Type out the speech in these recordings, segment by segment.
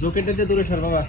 জোকেটে দূরে সর বাবা।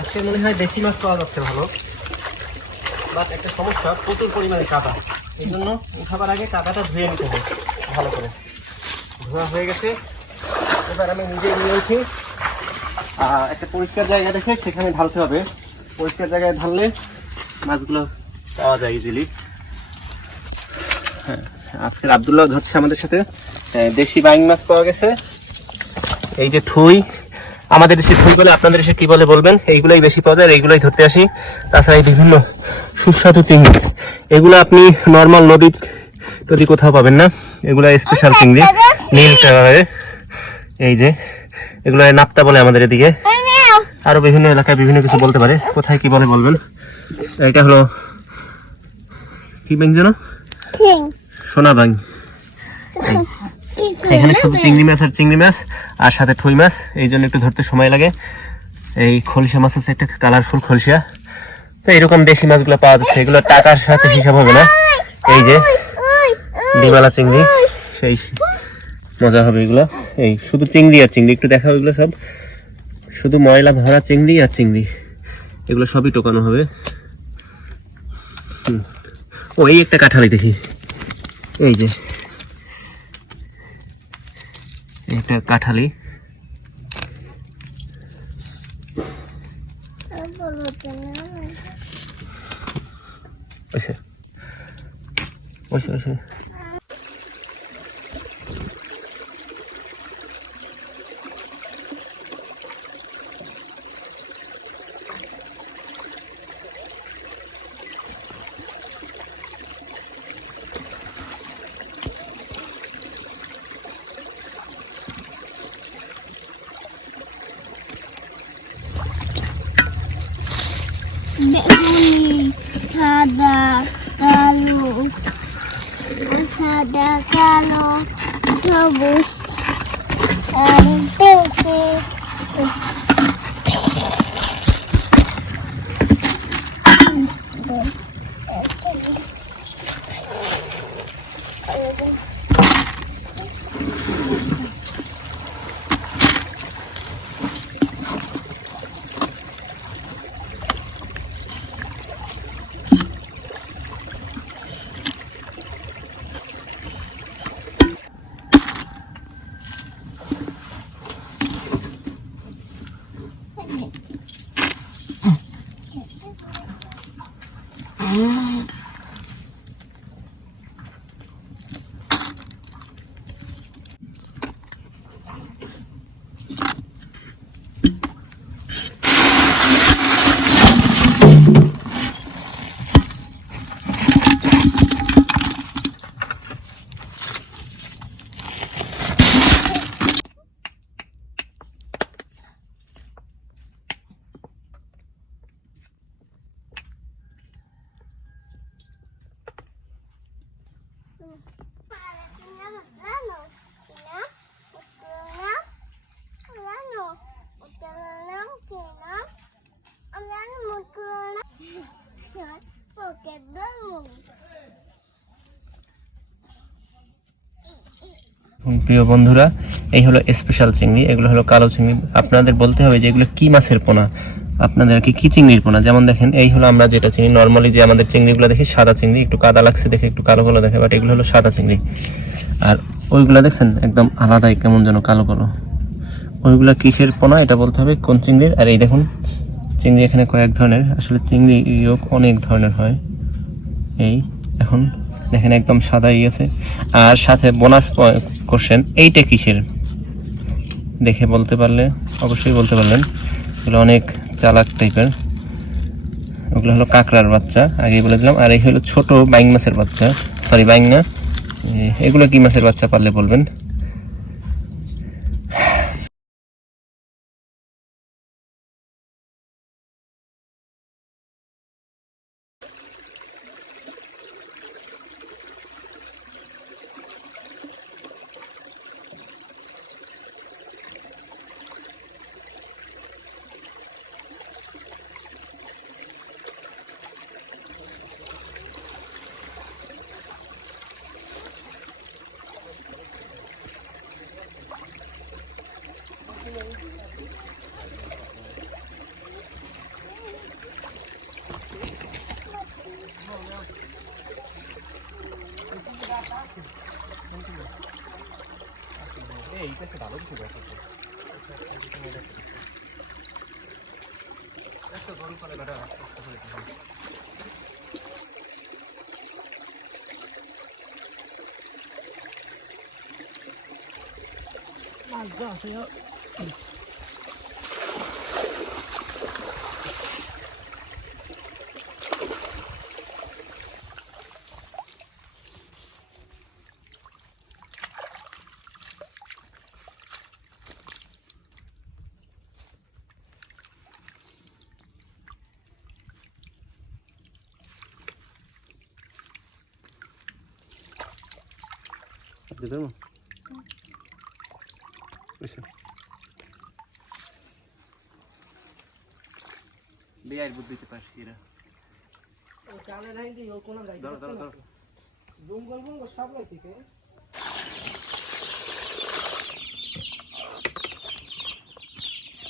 আজকে মনে হয় দেশি মাছ পাওয়া যাচ্ছে ভালো, বাট একটা সমস্যা, প্রচুর পরিমাণে কাদা। এই জন্য উঠাবার আগে কাদাটা ধুয়ে নিতে হবে ভালো করে। ধোয়া হয়ে গেছে, এবার আমি নিজে নিয়ে উঠি একটা পরিষ্কার জায়গা দেখে সেখানে ঢালতে হবে। পরিষ্কার জায়গায় ঢাললে মাছগুলো পাওয়া যায় ইজিলি। হ্যাঁ, আজকের আব্দুল্লাহ ধরছে আমাদের সাথে। দেশি বাইং মাছ পাওয়া গেছে। এই যে ঠুই, আমাদের দেশে ঠুই বলে, আপনাদের দেশে কি বলে বলবেন। এইগুলাই বেশি পাওয়া যায়, এইগুলাই ধরতে আসি। তাছাড়া এই বিভিন্ন সুস্বাদু চিংড়ি, এগুলো আপনি নর্মাল নদী যদি কোথাও পাবেন না, এগুলো স্পেশাল চিংড়ি, নীল কালারে। এই যে এগুলো নাপ্তা বলে আমাদের এদিকে, আরো বিভিন্ন এলাকায় বিভিন্ন কিছু বলতে পারে, কোথায় কি বলে বলবেন। এটা হলো কি ব্যাং যেন, সোনা ব্যাং। এখানে শুধু চিংড়ি মাছ আর চিংড়ি মাছ, আর সাথে ঠুই মাছ, এই জন্য একটু ধরতে সময় লাগে। এই খলসা মাছ আছে একটা কালারফুল খলসা। তো এরকম দেশি মাছগুলো পাওয়া যাচ্ছে, এগুলো টাকার সাথে হিসাব হবে না। এই যে ডিমালা চিংড়ি, সেই মজা হবে এগুলো। এই শুধু চিংড়ি আর চিংড়ি, একটু দেখাও এগুলো সব শুধু ময়লা ভরা চিংড়ি আর চিংড়ি, এগুলো সবই টোকানো হবে। ও এই একটা কাঁঠালি দেখি, এই যে একটা কাঁঠালি। কালো সাদা কালো সবুজ আর দেখে প্রিয় বন্ধুরা, এই হলো স্পেশাল চিংড়ি, এগুলো হলো কালো চিংড়ি। আপনাদের বলতে হবে যে এগুলো কি মাছের পোনা, আপনাদেরকে কি চিংড়ির পোনা। যেমন দেখেন, এই হলো আমরা যেটা চিনি নর্মালি, যে আমাদের চিংড়িগুলো দেখি সাদা চিংড়ি, একটু কাদা লাগছে দেখে একটু কালো কালো দেখে, বাট এগুলো হলো সাদা চিংড়ি। আর ওইগুলা দেখছেন একদম আলাদাই, কেমন যেন কালো কালো। ওইগুলা কিসের পোনা এটা বলতে হবে কোন চিংড়ির। আর এই দেখুন চিংড়ি এখানে কয়েক ধরনের, আসলে চিংড়ি অনেক ধরনের হয়। এই এখন দেখেন একদম সাদাই আছে। আর সাথে বোনাস কোশ্চেন, এইটা কিসের দেখে বলতে পারলে অবশ্যই বলতে পারলেন। এগুলো অনেক চালাক টাইপের। ওগুলো হলো কাঁকড়ার বাচ্চা, আগেই বলে দিলাম। আর এই হলো ছোট বাইং মাছের বাচ্চা, সরি বাইং না, এগুলো কি মাছের বাচ্চা পারলে বলবেন। বিয়ার বুদ্ধিতে পারছি এরা চালে নাই দি ও কোন গাই ধর জঙ্গল বঙ্গল সব লাইছি কে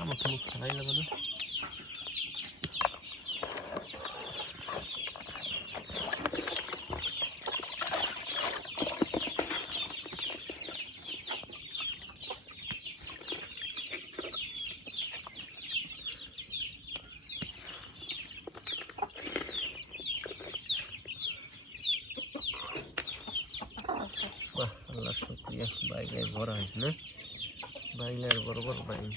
আমার খালি খাই লাগলো না। আল্লাহ শুকরিয়া, বাইলের বড় হয়েছে না, বাইলের বড় বড় বাইল।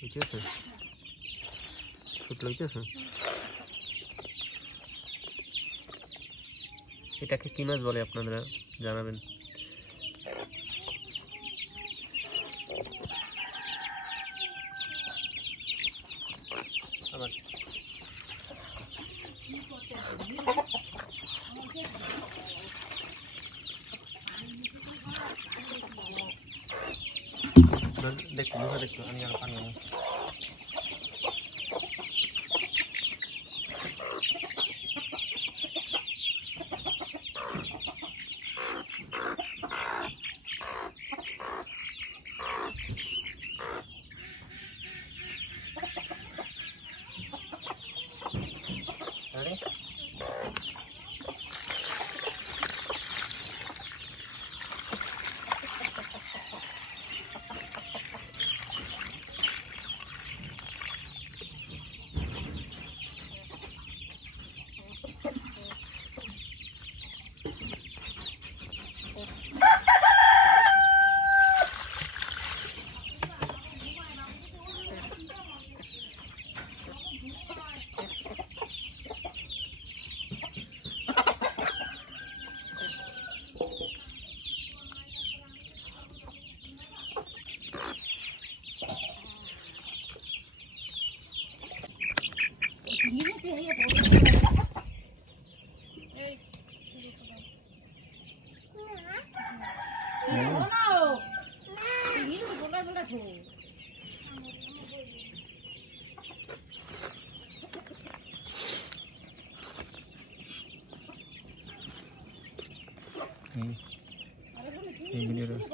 লইতেছে ছোট লইতেছে। এটাকে কি মাছ বলে আপনারা জানাবেন। আবার দেখো দেখো আমি আর পানি নেই। Ready? এই ভিডিওটা